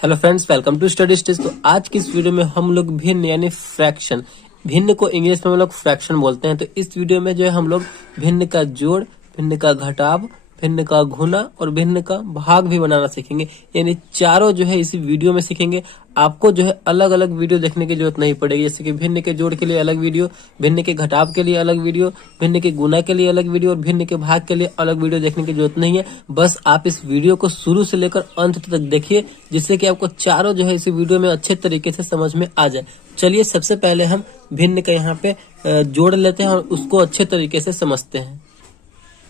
Hello friends, welcome to Study Stitch. तो आज की इस वीडियो में हम लोग भिन्न यानी फ्रैक्शन, भिन्न को इंग्लिश में हम लोग फ्रैक्शन बोलते हैं। तो इस वीडियो में जो है हम लोग भिन्न का जोड़, भिन्न का घटाव, भिन्न का गुना और भिन्न का भाग भी बनाना सीखेंगे। यानी चारों जो है इसी वीडियो में सीखेंगे। आपको जो है अलग अलग वीडियो देखने की जरूरत नहीं पड़ेगी। जैसे कि भिन्न के जोड़ के लिए अलग वीडियो, भिन्न के घटाव के लिए अलग वीडियो, भिन्न के गुना के लिए अलग वीडियो और भिन्न के भाग के लिए अलग वीडियो देखने की जरूरत नहीं है। बस आप इस वीडियो को शुरू से लेकर अंत तक देखिए, जिससे कि आपको चारों जो है इस वीडियो में अच्छे तरीके से समझ में आ जाए। चलिए सबसे पहले हम भिन्न का यहाँ पे जोड़ लेते हैं और उसको अच्छे तरीके से समझते हैं।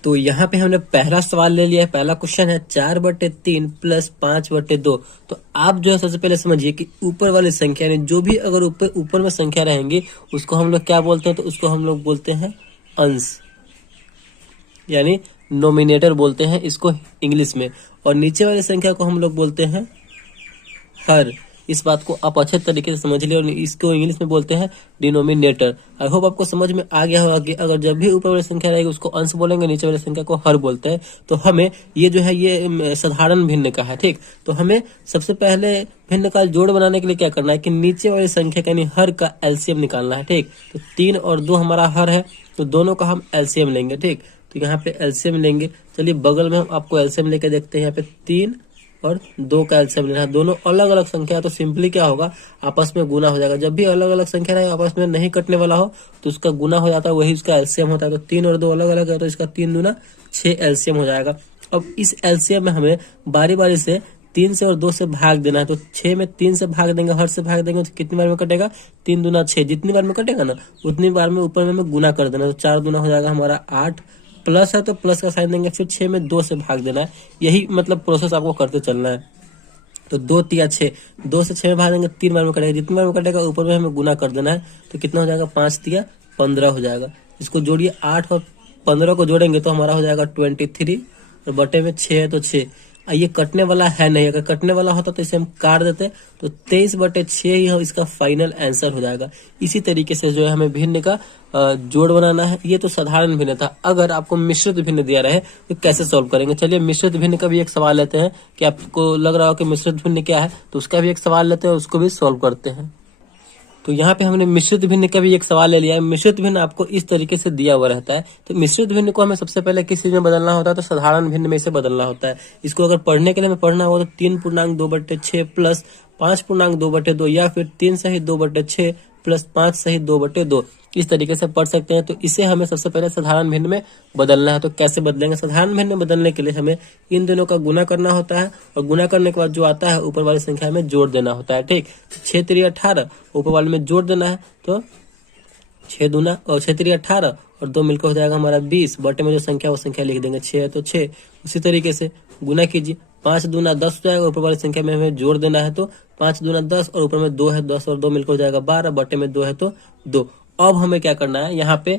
तो यहाँ पे हमने पहला सवाल ले लिया है। पहला क्वेश्चन है 4/3 प्लस 5/2। तो आप जो है सबसे पहले समझिए कि ऊपर वाली संख्या यानी जो भी अगर ऊपर में संख्या रहेंगी उसको हम लोग क्या बोलते हैं, तो उसको हम लोग बोलते हैं अंश, यानी नोमिनेटर बोलते हैं इसको इंग्लिश में। और नीचे वाली संख्या को हम लोग बोलते हैं हर। इस बात को आप अच्छे तरीके से समझ लिए। और इसको इंग्लिश में बोलते हैं डिनोमिनेटर। आई होप आपको समझ में आ गया होगा कि अगर जब भी ऊपर वाली संख्या रहेगी उसको अंश बोलेंगे, नीचे वाली संख्या को हर बोलते हैं। तो हमें ये जो है ये साधारण भिन्न का है, ठीक। तो हमें सबसे पहले भिन्न का जोड़ बनाने के लिए क्या करना है कि नीचे वाली संख्या यानी हर का एलसीएम निकालना है, ठीक। तो 3 और 2 हमारा हर है, तो दोनों का हम एलसीएम लेंगे, ठीक। तो यहाँ पे एलसीएम लेंगे। चलिए बगल में हम आपको एलसीएम लेके देखते हैं। यहाँ पे 3 और 2 का एलसीएम लेना है। दोनों अलग अलग संख्या है तो सिंपली क्या होगा, आपस में गुना हो जाएगा। जब भी अलग अलग संख्या रहे आपस में नहीं कटने वाला हो तो उसका गुना हो जाता है, वही उसका एलसीएम होता है। तो 3 और 2 अलग अलग है तो इसका 3 दूना 6 एलसीएम हो जाएगा। अब इस एलसीएम में हमें बारी बारी से 3 से और 2 से भाग देना है। तो 6 में 3 से भाग देंगे, हर से भाग देंगे तो कितनी बार में कटेगा, 3 दूना 6। जितनी बार में कटेगा ना उतनी बार में ऊपर में हमें गुना कर देना। तो 4 दूना हो जाएगा हमारा 8, प्लस है तो प्लस का साइन देंगे, फिर 6 में 2 से भाग देना है। यही मतलब प्रोसेस आपको करते चलना है। तो 2 तिया 6, 2 से 6 में भाग देंगे 3 बार में कटेगा। जितनी बार में कटेगा ऊपर में हमें गुना कर देना है। तो कितना हो जाएगा, 5 तिया 15 हो जाएगा। इसको जोड़िए, 8 और 15 को जोड़ेंगे तो हमारा हो जाएगा 23 और बटे में 6 है तो 6। ये कटने वाला है नहीं, अगर कटने वाला होता तो इसे हम काट देते। तो 23/6 ही इसका फाइनल आंसर हो जाएगा। इसी तरीके से जो है हमें भिन्न का जोड़ बनाना है। ये तो साधारण भिन्न था। अगर आपको मिश्रित भिन्न दिया रहे तो कैसे सॉल्व करेंगे। चलिए मिश्रित भिन्न का भी एक सवाल लेते हैं। कि आपको लग रहा हो कि मिश्रित भिन्न क्या है, तो उसका भी एक सवाल लेते हैं, उसको भी सॉल्व करते हैं। तो यहाँ पे हमने मिश्रित भिन्न का भी एक सवाल ले लिया है। मिश्रित भिन्न आपको इस तरीके से दिया हुआ रहता है। तो मिश्रित भिन्न को हमें सबसे पहले किस चीज में बदलना होता है, तो साधारण भिन्न में इसे बदलना होता है। इसको अगर पढ़ने के लिए हमें पढ़ना होगा तो 3/2/6 प्लस 5/2/2 या फिर 3 सही 2/6 प्लस 5 सही 2/2 इस तरीके से पढ़ सकते हैं। तो इसे हमें सबसे पहले साधारण भिन्न में बदलना है। तो कैसे बदलेंगे, साधारण भिन्न में बदलने के लिए हमें इन दोनों का गुना करना होता है और गुना करने के बाद जो आता है ऊपर वाली संख्या में जोड़ देना होता है, ठीक। 6 3 18 ऊपर वाले में जोड़ देना है। तो 6 दूना और 6 3 18 और 2 मिलकर हो जाएगा हमारा 20। बटे में जो संख्या वो संख्या लिख देंगे, 6 है तो 6। उसी तरीके से गुना कीजिए, 5 दूना 10 हो जाएगा। ऊपर वाली संख्या में हमें जोड़ देना है। तो 5 दूना 10 और ऊपर में 2 है, 10 और 2 मिलकर हो जाएगा 12। बटे में 2 है तो 2। अब हमें क्या करना है, यहाँ पे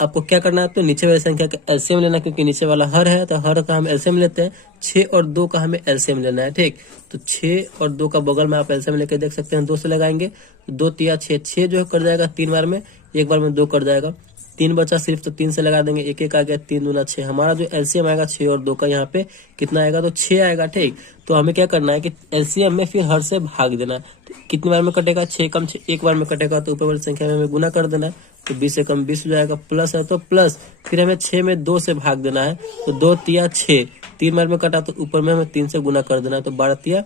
आपको क्या करना है, तो नीचे वाली संख्या का एलसीएम लेना, क्योंकि नीचे वाला हर है तो हर का हम एलसीएम लेते हैं। 6 और 2 का हमें एलसीएम लेना है, ठीक। तो 6 और 2 का बगल में आप एलसीएम लेके देख सकते हैं। 2 से लगाएंगे, 2 तिया 6, 6 जो कट जाएगा 3 बार में, एक बार में 2 कट जाएगा। 3 बचा सिर्फ, तो 3 से लगा देंगे, 1 1 आ गया, 3 दूना 6। हमारा जो एलसीएम आएगा 6 और 2 का यहाँ पे कितना आएगा, तो 6 आएगा, ठीक। तो हमें क्या करना है कि एलसीएम में फिर हर से भाग देना है। तो कितनी बार में कटेगा, 6 कम 6 एक बार में कटेगा। तो ऊपर वाली संख्या में हमें गुना कर देना है। तो 20 से कम 20 हो जाएगा, प्लस है तो प्लस, फिर हमें 6 में 2 से भाग देना है। तो 2 तिया 6, 3 बार में कटा तो ऊपर में हमें 3 से गुना कर देना है। तो 12 तिया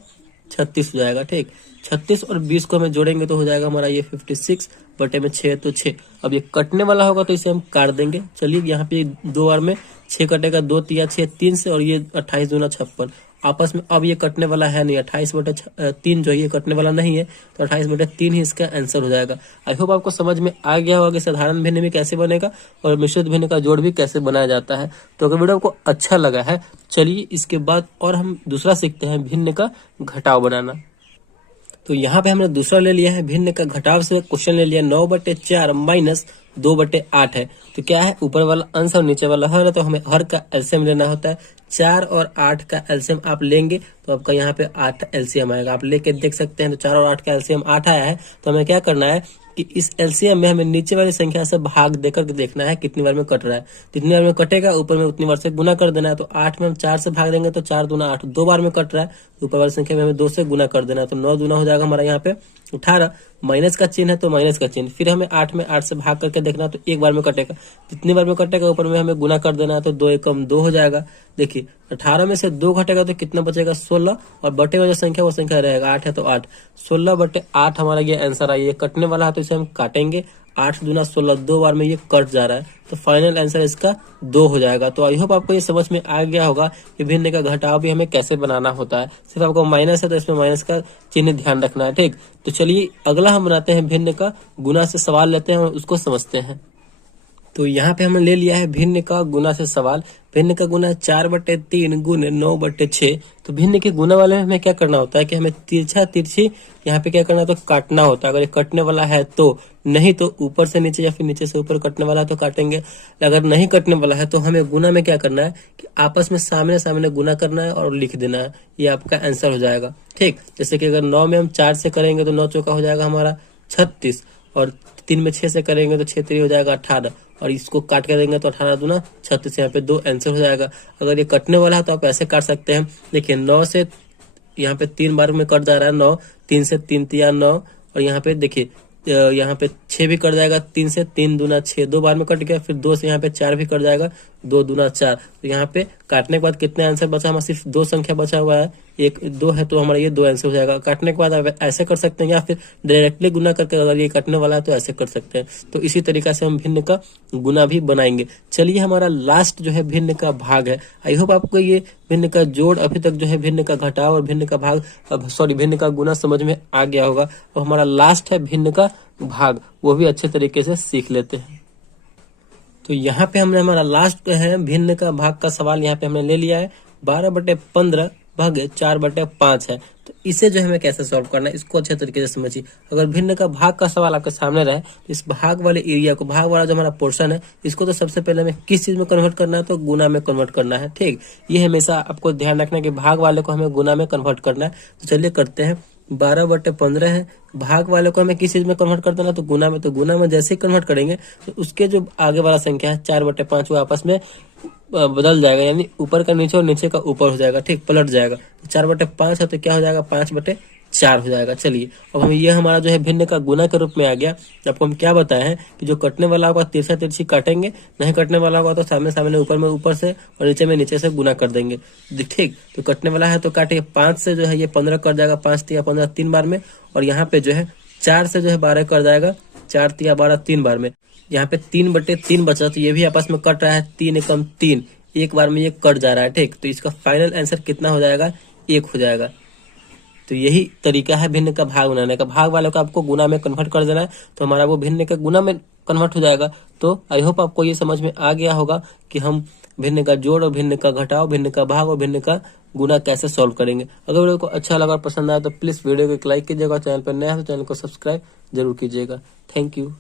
36 हो जाएगा, ठीक। 36 और 20 को हमें जोड़ेंगे तो हो जाएगा हमारा ये 56। बटे में 6 तो 6। अब ये कटने वाला होगा तो इसे हम काट देंगे। चलिए यहाँ पे 2 बार में 6 कटेगा, 2 तिया 6 3 से, और ये 28 दूना 56 आपस में। अब ये कटने वाला है नहीं, 28/3 जो है ये कटने वाला नहीं है। तो 28/3 ही इसका आंसर हो जाएगा। आई होप आपको समझ में आ गया होगा कि साधारण भिन्न में कैसे बनेगा और मिश्रित भिन्न का जोड़ भी कैसे बनाया जाता है। तो अगर वीडियो आपको अच्छा लगा है, चलिए इसके बाद और हम दूसरा सीखते हैं, भिन्न का घटाव बनाना। तो यहाँ पे हमने दूसरा ले लिया है, भिन्न का घटाव से क्वेश्चन ले लिया। 9/4 माइनस 2/8 है। तो क्या है, ऊपर वाला अंश और नीचे वाला हर है। तो हमें हर का एलसीएम लेना होता है। 4 और 8 का एलसीएम आप लेंगे तो आपका यहाँ पे 8 एलसीएम आएगा। आप लेके देख सकते हैं। तो 4 और 8 का एलसीएम 8 आया है। तो हमें क्या करना है कि इस एलसीएम में हमें नीचे वाली संख्या से भाग देकर के देखना है कितनी बार में कट रहा है। जितनी बार में कटेगा ऊपर में उतनी बार से गुना कर देना है। तो 8 में हम 4 से भाग देंगे तो 4 दूना 8, 2 बार में कट रहा है। तो ऊपर वाली संख्या में हमें 2 से गुना कर देना है। तो 9 दूना हो जाएगा हमारा यहाँ पे 18। माइनस का चिन्ह है तो माइनस का चिन्ह। फिर हमें 8 में 8 से भाग करके देखना, तो एक बार में कटेगा। जितनी बार में कटेगा ऊपर में हमें गुना कर देना है। तो 2 एकम 2 हो जाएगा। देखिए 18 में से 2 घटेगा तो कितना बचेगा 16, और बटे में जो संख्या वो संख्या रहेगा 8 है तो 8। 16/8 हमारा ये आंसर है। ये कटने वाला है तो इसे हम काटेंगे। 8 दूना 16, 2 बार में ये कट जा रहा है। तो फाइनल आंसर इसका 2 हो जाएगा। तो आई होप आपको ये समझ में आ गया होगा कि भिन्न का घटाव भी हमें कैसे बनाना होता है। सिर्फ आपको माइनस है तो इसमें माइनस का चिन्ह ध्यान रखना है, ठीक। तो चलिए अगला हम बनाते हैं भिन्न का गुना से सवाल लेते हैं और उसको समझते हैं। तो यहाँ पे हमने ले लिया है भिन्न का गुना से सवाल। भिन्न का गुना 4/3 गुने 9/6। तो भिन्न के गुना वाले में हमें क्या करना होता है कि हमें तिरछा तिरछी यहाँ पे क्या करना है तो काटना होता है। अगर ये कटने वाला है तो, नहीं तो ऊपर से नीचे या फिर नीचे से ऊपर कटने वाला है तो काटेंगे। अगर नहीं कटने वाला है तो हमें गुना में क्या करना है कि आपस में सामने सामने गुना करना है और लिख देना है। ये आपका आंसर हो जाएगा, ठीक। जैसे कि अगर 9 में हम 4 से करेंगे तो 9 चौका हो जाएगा हमारा 36, और 3 में 6 से करेंगे तो 6 3 हो जाएगा 18, और इसको काट के देंगे तो 18 दूना 36। यहाँ पे 2 आंसर हो जाएगा। अगर ये कटने वाला है तो आप ऐसे काट सकते हैं। देखिए 9 से यहाँ पे 3 बार में कट जा रहा है 9, 3 से 3 तिया 9, और यहाँ पे देखिए यहाँ पे 6 भी कट जाएगा 3 से, 3 दूना 6, 2 बार में कट गया। फिर 2 से यहाँ पे 4 भी कट जाएगा, 2 दूना 4। तो यहाँ पे काटने के बाद कितने आंसर बचा, हमारा सिर्फ 2 संख्या बचा हुआ है, 1 2 है तो हमारा ये 2 आंसर हो जाएगा। काटने के बाद आप ऐसे कर सकते हैं या फिर डायरेक्टली गुना करके अगर ये कटने वाला है तो ऐसे कर सकते हैं। तो इसी तरीका से हम भिन्न का गुना भी बनाएंगे। चलिए हमारा लास्ट जो है भिन्न का भाग है। आई होप आपको ये भिन्न का जोड़ अभी तक जो है भिन्न का घटाव और भिन्न का भाग भिन्न का गुना समझ में आ गया होगा। और हमारा लास्ट है भिन्न का भाग, वो भी अच्छे तरीके से सीख लेते हैं। तो यहाँ पे हमने हमारा लास्ट है भिन्न का भाग का सवाल यहाँ पे हमने ले लिया है। 12/15 भागे 4/5 है। तो इसे जो हमें कैसे सॉल्व करना है इसको अच्छे तरीके से समझिए। अगर भिन्न का भाग का सवाल आपके सामने रहे तो इस भाग वाले एरिया को, भाग वाला जो हमारा पोर्शन है, इसको तो सबसे पहले हमें किस चीज में कन्वर्ट करना है तो गुना में कन्वर्ट करना है, ठीक। ये हमेशा आपको ध्यान रखना है कि भाग वाले को हमें गुना में कन्वर्ट करना है। तो चलिए करते हैं। 12/15 है, भाग वाले को हमें किस चीज में कन्वर्ट कर देना तो गुना में। तो गुना में जैसे ही कन्वर्ट करेंगे तो उसके जो आगे वाला संख्या है 4/5 वो आपस में बदल जाएगा, यानी ऊपर का नीचे और नीचे का ऊपर हो जाएगा, ठीक, पलट जाएगा। तो 4/5 है तो क्या हो जाएगा 5/4 हो जाएगा। चलिए अब हमें ये हमारा जो है भिन्न का गुना के रूप में आ गया। आपको हम क्या बताए हैं कि जो कटने वाला होगा तिरछा तिरछी काटेंगे, नहीं कटने वाला होगा तो सामने सामने ऊपर में ऊपर से और नीचे में नीचे से गुना कर देंगे, ठीक। तो कटने वाला है तो काटिए, 5 से जो है ये 15 कर जाएगा, 5 तिया 15 3 बार में, और यहाँ पे जो है 4 से जो है 12 कर जाएगा, 4 तिया 12 3 बार में। यहाँ पे 3/3 बचा तो ये भी आपस में कट रहा है, 3 एकम 3, एक बार में ये कट जा रहा है, ठीक। तो इसका फाइनल आंसर कितना हो जाएगा 1 हो जाएगा। तो यही तरीका है भिन्न का भाग बनाने का। भाग वालों को आपको गुना में कन्वर्ट कर देना है तो हमारा वो भिन्न का गुना में कन्वर्ट हो जाएगा। तो आई होप आपको ये समझ में आ गया होगा कि हम भिन्न का जोड़ और भिन्न का घटाव, भिन्न का भाग और भिन्न का गुना कैसे सॉल्व करेंगे। अगर वीडियो को अच्छा लगा और पसंद आया तो प्लीज वीडियो को एक लाइक कीजिएगा। चैनल पर नया है तो चैनल को सब्सक्राइब जरूर कीजिएगा। Thank you.